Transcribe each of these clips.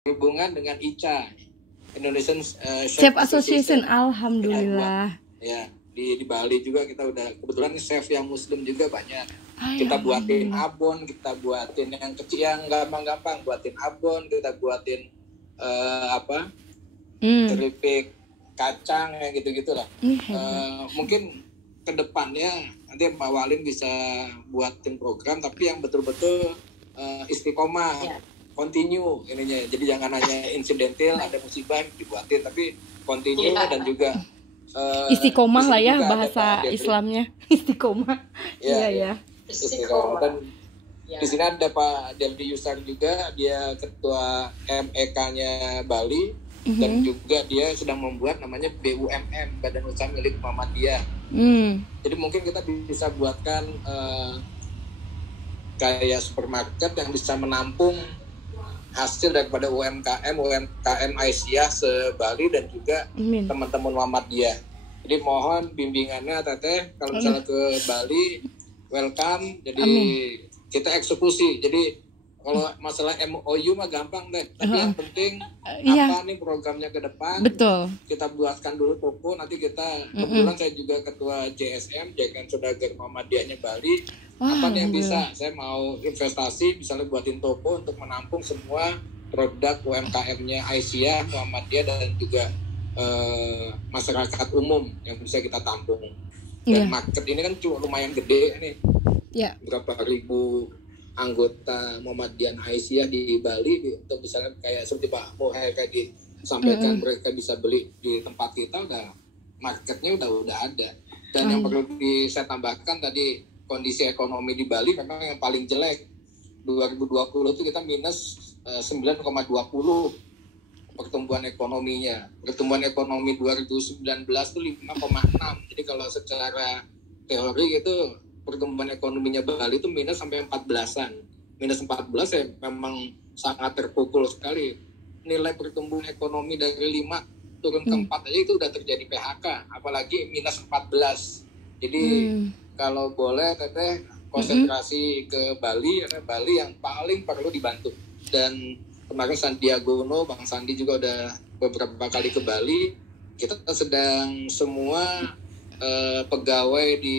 berhubungan dengan ICA, Indonesian Chef Association. Alhamdulillah. Ya, di Bali juga kita udah kebetulan chef yang muslim juga banyak. Kita buatin abon, kita buatin yang kecil yang gampang-gampang, buatin abon, kita buatin keripik kacang yang gitu-gitulah. Mungkin kedepannya nanti Mbak Walin bisa buatin program tapi yang betul-betul istiqomah, continue ininya. Jadi jangan hanya insidental, ada musibah dibuatin, tapi continue dan juga istiqomah lah ya bahasa Islamnya. Istiqomah. Iya. Istiqomah. Dan di sini ada Pak Deldi Yusar juga, dia ketua MEK-nya Bali, dan juga dia sedang membuat namanya BUMM, Badan Usaha Milik Muhammadiyah. Jadi mungkin kita bisa buatkan kayak supermarket yang bisa menampung hasil daripada UMKM Aisyah se-Bali dan juga teman-teman Muhammadiyah. Jadi mohon bimbingannya Teteh, kalau misalnya ke Bali, welcome. Jadi kita eksekusi. Jadi kalau masalah MOU mah gampang deh. Tapi yang penting apa nih programnya ke depan. Betul. Kita buatkan dulu toko. Nanti kita kebetulan saya juga ketua JSM, Jaringan Saudagar Muhammadiyahnya Bali. Apa nih yang bisa? Saya mau investasi, misalnya buatin toko untuk menampung semua produk UMKM-nya Aisyah, Muhammadiyah dan juga masyarakat umum yang bisa kita tampung. Dan market ini kan cuma lumayan gede nih. Berapa ribu anggota Muhammadiyah Aisyah di Bali, untuk misalnya kayak seperti Pak Moher kayak disampaikan, mereka bisa beli di tempat kita, udah marketnya udah ada. Dan yang perlu saya tambahkan tadi, kondisi ekonomi di Bali memang yang paling jelek. 2020 itu kita minus 9,20 pertumbuhan ekonominya. Pertumbuhan ekonomi 2019 itu 5,6. Jadi kalau secara teori itu pertumbuhan ekonominya Bali itu minus sampai 14-an. Minus 14 ya memang sangat terpukul sekali. Nilai pertumbuhan ekonomi dari 5 turun ke 4 aja itu udah terjadi PHK, apalagi minus 14. Jadi kalau boleh Teteh konsentrasi ke Bali, karena Bali yang paling perlu dibantu. Dan kemarin Sandiaga Uno, Bang Sandi juga udah beberapa kali ke Bali. Kita sedang semua pegawai di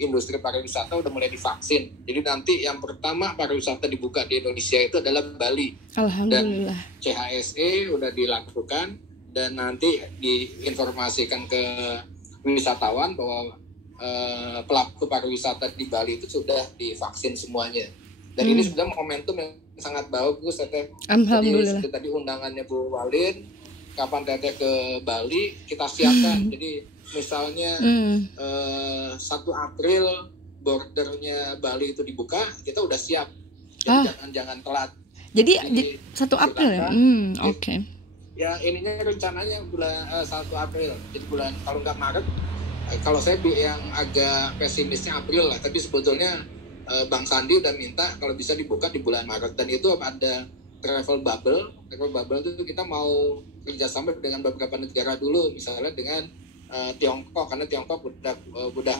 industri pariwisata udah mulai divaksin. Jadi nanti yang pertama pariwisata dibuka di Indonesia itu adalah Bali. Alhamdulillah. Dan CHSE udah dilakukan dan nanti diinformasikan ke wisatawan bahwa pelaku pariwisata di Bali itu sudah divaksin semuanya. Dan ini sudah momentum yang sangat bagus Teteh. Alhamdulillah. Jadi tadi undangannya Bu Walin, kapan Teteh ke Bali kita siapkan. Jadi misalnya 1 April bordernya Bali itu dibuka, kita udah siap. Jadi jangan telat. Jadi 1 April ya? Oke. Ya ininya rencananya bulan 1 April. Jadi bulan, kalau nggak Maret, kalau saya yang agak pesimisnya April lah. Tapi sebetulnya Bang Sandi udah minta kalau bisa dibuka di bulan Maret. Dan itu ada travel bubble. Travel bubble itu kita mau kerjasama dengan beberapa negara dulu. Misalnya dengan Tiongkok, karena Tiongkok udah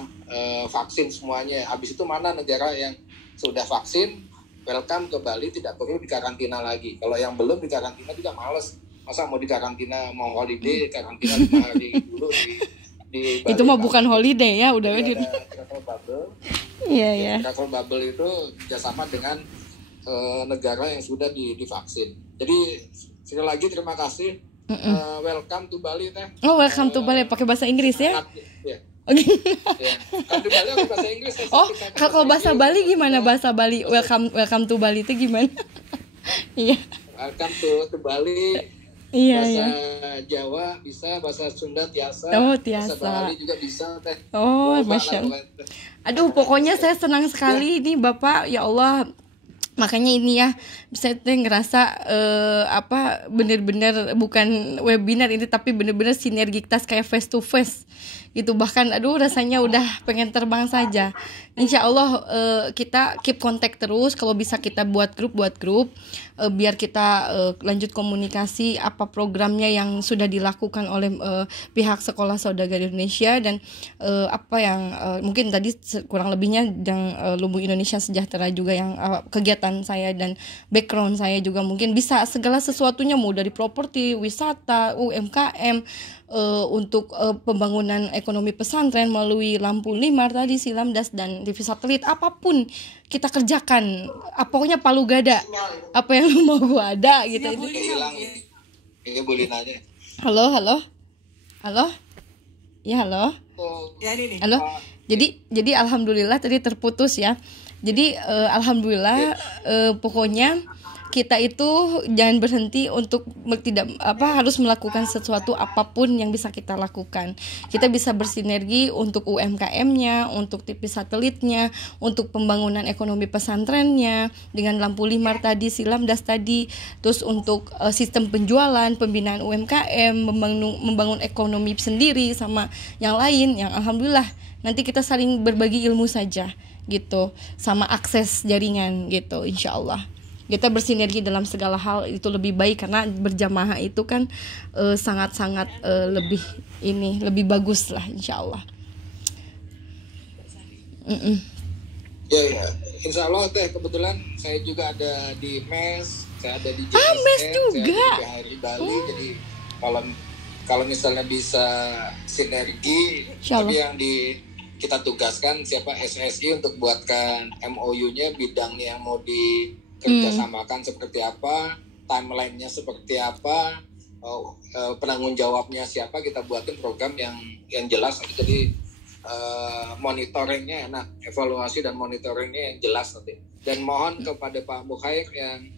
vaksin semuanya. Habis itu mana negara yang sudah vaksin, welcome ke Bali, tidak perlu dikarantina lagi. Kalau yang belum dikarantina juga males. Masa mau dikarantina, mau holiday, karantina 5 hari dulu di Bali. Itu mah bukan holiday ya, udah ada travel bubble. Iya. Travel bubble itu kerjasama dengan negara yang sudah divaksin. Jadi sekali lagi terima kasih. Welcome to Bali Teh. Oh, welcome to Bali pakai bahasa Inggris ya? Iya. Welcome to Bali pakai bahasa Inggris. Kalau bahasa Bali gimana bahasa Bali? Welcome to Bali itu gimana? Iya. Welcome to Bali. Iya, bahasa Jawa bisa, bahasa Sunda tiasa. Tiasa. Bahasa Bali juga bisa Teh. Masya Allah. Aduh, pokoknya saya senang sekali ini Bapak, ya Allah. Makanya ini ya, saya tuh ngerasa bener-bener bukan webinar ini, tapi bener-bener sinergitas kayak face to face gitu. Bahkan rasanya udah pengen terbang saja. Insya Allah kita keep kontak terus. Kalau bisa kita buat grup biar kita lanjut komunikasi apa programnya yang sudah dilakukan oleh pihak Sekolah Saudagar Indonesia, dan apa yang mungkin tadi kurang lebihnya yang Lumbung Indonesia Sejahtera juga yang kegiatan jabatan saya dan background saya juga mungkin bisa segala sesuatunya, mau dari properti, wisata, UMKM, untuk pembangunan ekonomi pesantren melalui lampu limar tadi, Silamdas dan TV satelit, apapun kita kerjakan. Pokoknya palu gada, apa yang lu mau gua ada gitu. Itu hilang. Ini boleh nanya. Halo ya, halo Ya, ini. halo. Jadi alhamdulillah tadi terputus ya. Jadi alhamdulillah, pokoknya kita itu jangan berhenti untuk harus melakukan sesuatu apapun yang bisa kita lakukan. Kita bisa bersinergi untuk UMKM-nya, untuk TV satelitnya, untuk pembangunan ekonomi pesantrennya dengan lampu limar tadi, Silamdas tadi, terus untuk sistem penjualan, pembinaan UMKM, membangun ekonomi sendiri sama yang lain, yang alhamdulillah nanti kita saling berbagi ilmu saja gitu, sama akses jaringan gitu, insya Allah. Kita bersinergi dalam segala hal itu lebih baik, karena berjamaah itu kan sangat-sangat lebih bagus lah, insya Allah. Ya, insya Allah teh, kebetulan saya juga ada di MES, saya ada di JSN, MES juga. saya ada di Bali. Jadi kalau misalnya bisa sinergi, tapi yang kita tugaskan siapa SSI untuk buatkan MOU-nya, bidangnya yang mau dikerjasamakan seperti apa, timeline-nya seperti apa, penanggung jawabnya siapa, kita buatin program yang jelas. Jadi monitoringnya enak, evaluasi dan monitoringnya yang jelas nanti. Dan mohon kepada Pak Mukhair yang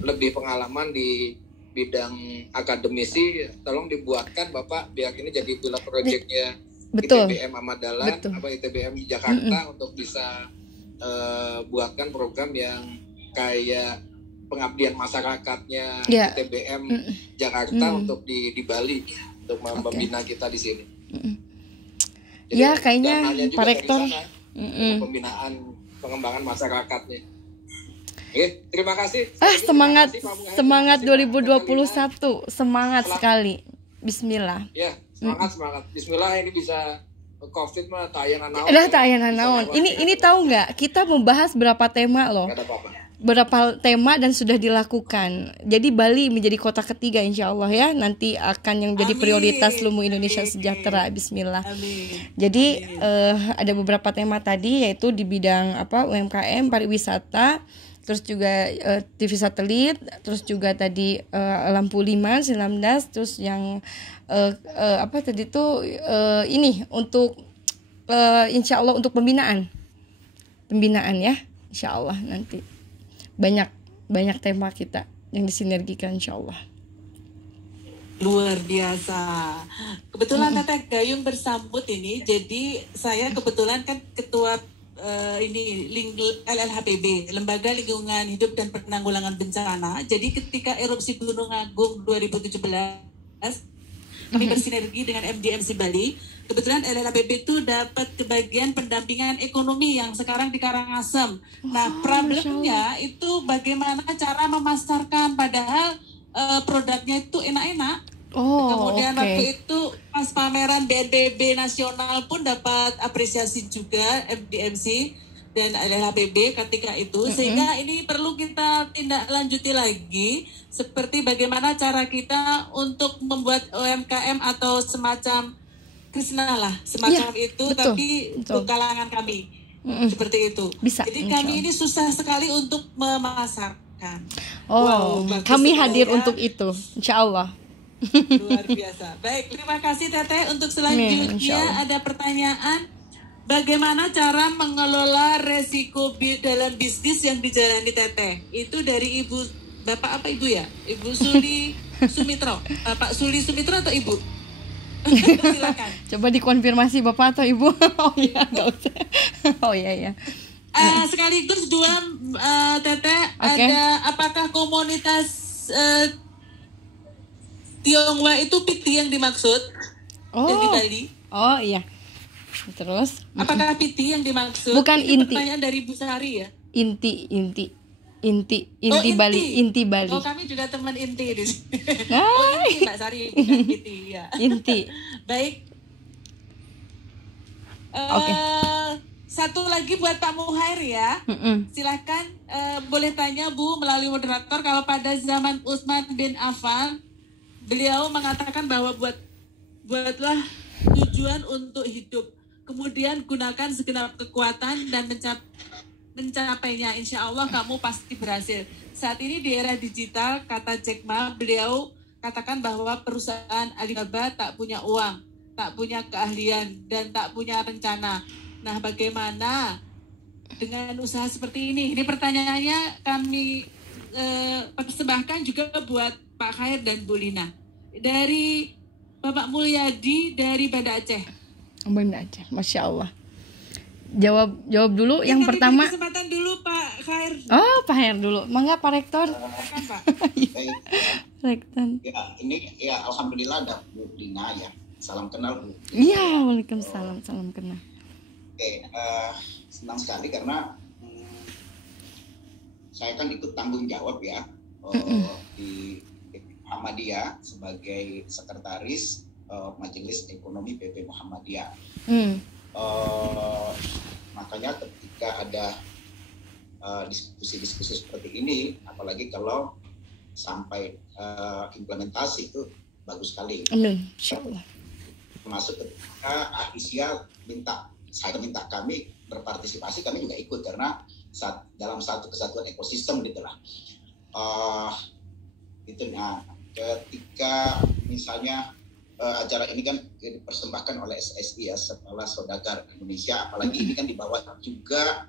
lebih pengalaman di bidang akademisi, tolong dibuatkan Bapak, biar ini jadi pilot projectnya ITBM Ahmad Dahlan, ITBM Jakarta, untuk bisa buatkan program yang kayak pengabdian masyarakatnya ITBM Jakarta untuk di Bali, untuk membina kita di sini. Jadi, ya kayaknya Pak Rektor pembinaan pengembangan masyarakatnya. Oke, terima kasih. Semangat 2021, semangat sekali. Bismillah. Ya, semangat. Bismillah, ini bisa COVID mah tayangan naon. Tayangan naon. Ini tahu nggak? Kita membahas berapa tema loh. Gak ada apa-apa. Berapa tema dan sudah dilakukan. Jadi Bali menjadi kota ketiga insya Allah ya. Nanti akan yang jadi prioritas Lumu Indonesia Sejahtera. Bismillah. Jadi ada beberapa tema tadi, yaitu di bidang UMKM, pariwisata, terus juga TV satelit, terus juga tadi lampu limar, Silamdas, terus yang tadi tuh ini untuk insya Allah untuk pembinaan ya, insya Allah nanti banyak tema kita yang disinergikan insya Allah. Luar biasa. Kebetulan Teteh Gayung bersambut ini, jadi saya kebetulan kan ketua LLHPB, Lembaga Lingkungan Hidup dan Penanggulangan Bencana. Jadi ketika erupsi Gunung Agung 2017, kami bersinergi dengan MDMC Bali. Kebetulan LLHPB itu dapat kebagian pendampingan ekonomi yang sekarang di Karangasem. Nah, problemnya itu bagaimana cara memasarkan, padahal produknya itu enak-enak. Kemudian waktu itu pas pameran BNPB nasional pun dapat apresiasi juga MDMC dan LLHPB ketika itu, sehingga ini perlu kita tindak lanjuti lagi, seperti bagaimana cara kita untuk membuat UMKM atau semacam Krisna lah, semacam itu, betul, tapi untuk kalangan kami seperti itu. Bisa, jadi kami ini susah sekali untuk memasarkan. Kami hadir untuk itu, insya Allah. Luar biasa. Baik, terima kasih Teteh. Untuk selanjutnya ada pertanyaan, bagaimana cara mengelola resiko dalam bisnis yang dijalani Teteh? Itu dari Bapak apa Ibu ya? Ibu Suli Sumitro. Bapak Suli Sumitro atau Ibu? Silakan. Coba dikonfirmasi Bapak atau Ibu. Nggak usah. Iya. Sekaligus dua Teteh, ada apakah komunitas Tionghoa itu Piti yang dimaksud dari Bali? Oh iya. Terus? Apakah Piti yang dimaksud? Bukan ini inti. Pertanyaan dari Bu Sari ya? Inti Bali. Inti Bali. Oh, kami juga teman inti di sini. Inti Mbak Sari, bukan Piti ya. Inti. Baik. Satu lagi buat Pak Muhair ya. Silahkan boleh tanya Bu melalui moderator, kalau pada zaman Utsman bin Affan beliau mengatakan bahwa buatlah tujuan untuk hidup, kemudian gunakan segenap kekuatan dan mencapainya. Insya Allah kamu pasti berhasil. Saat ini di era digital, kata Jack Ma, beliau katakan bahwa perusahaan Alibaba tak punya uang, tak punya keahlian, dan tak punya rencana. Nah, bagaimana dengan usaha seperti ini? Ini pertanyaannya kami persembahkan juga buat Pak Khair dan Bu Lina. Dari Bapak Mulyadi dari Banda Aceh. Banda Aceh, Masya Allah. Jawab dulu yang kami pertama. beri kesempatan dulu Pak Khair. Oh, Pak Khair dulu. Mangga Pak Rektor. Silakan, Pak. Baik, Rektor. ya ini ya alhamdulillah ada Bu Lina ya. Salam kenal Bu. Iya, waalaikumsalam, salam kenal. Oke, senang sekali karena saya kan ikut tanggung jawab ya di Muhammadiyah sebagai sekretaris Majelis Ekonomi PP Muhammadiyah. Makanya ketika ada diskusi-diskusi seperti ini, apalagi kalau sampai implementasi, itu bagus sekali. Insya Allah. Termasuk ketika Aisyah minta kami berpartisipasi, kami juga ikut karena dalam satu kesatuan ekosistem gitulah. Ketika misalnya acara ini kan dipersembahkan oleh SSI ya, Sekolah Saudagar Indonesia, apalagi ini kan dibawa juga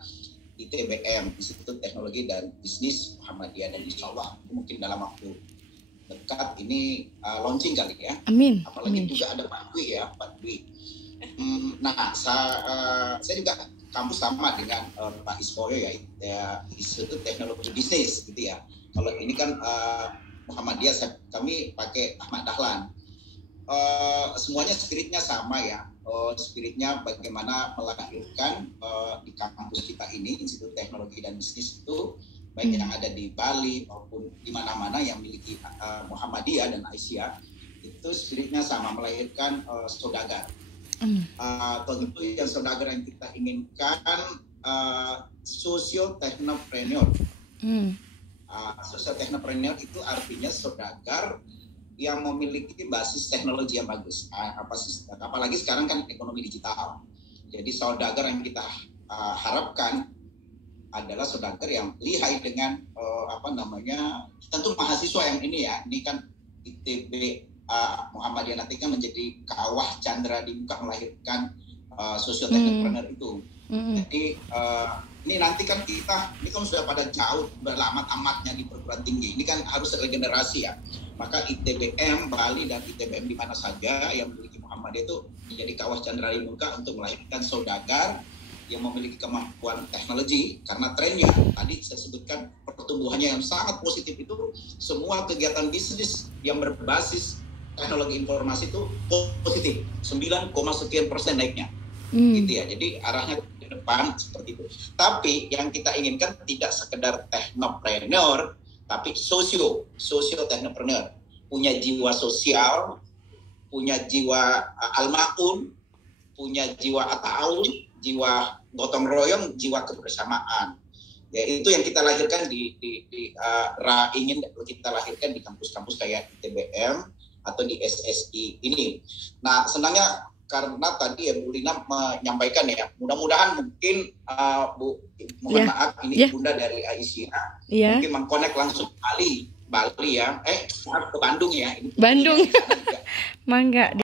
ITBM, Institut Teknologi dan Bisnis Muhammadiyah, dan insya Allah mungkin dalam waktu dekat ini launching kali ya. Amin. Apalagi juga ada Pak Dwi ya, Pak Dwi. Nah, saya juga kampus sama dengan Pak Ispoyo ya, Institut Teknologi Bisnis gitu ya. Kalau ini kan Muhammadiyah, kami pakai Ahmad Dahlan. Semuanya spiritnya sama ya. Spiritnya bagaimana melahirkan di kampus kita ini, Institut Teknologi dan Bisnis itu, baik yang ada di Bali maupun di mana-mana yang memiliki Muhammadiyah dan Aisyah, itu spiritnya sama, melahirkan saudagar. Tentu yang saudagar yang kita inginkan social technopreneur. Social technopreneur itu artinya saudagar yang memiliki basis teknologi yang bagus. Apalagi sekarang kan ekonomi digital. Jadi saudagar yang kita harapkan adalah saudagar yang lihai dengan tentu mahasiswa yang ini ya. Ini kan ITB Muhammadiyah nanti kan menjadi kawah Chandra di muka melahirkan social technopreneur itu. Jadi ini nanti kan ini kan sudah pada jauh berlama tamatnya di perguruan tinggi. Ini kan harus regenerasi ya. Maka ITBM Bali dan ITBM di mana saja yang memiliki Muhammadiyah itu menjadi kawah Chandra di muka untuk melahirkan saudagar yang memiliki kemampuan teknologi, karena trennya tadi saya sebutkan pertumbuhannya yang sangat positif itu semua kegiatan bisnis yang berbasis teknologi informasi itu positif 9, sekian % naiknya gitu ya. Jadi arahnya ke depan seperti itu. Tapi yang kita inginkan tidak sekedar teknopreneur, tapi socio technopreneur, punya jiwa sosial, punya jiwa al-ma'un, punya jiwa at-ta'awun, jiwa gotong royong, jiwa kebersamaan. Ya, itu yang kita lahirkan ingin kita lahirkan di kampus-kampus kayak ITBM atau di SSI ini. Nah, senangnya karena tadi ya Bu Lina menyampaikan ya, mudah-mudahan mungkin mohon maaf ini Bunda dari Aisyah mungkin mengkonek langsung Bali ya, ke Bandung ya. Bandung. Mangga.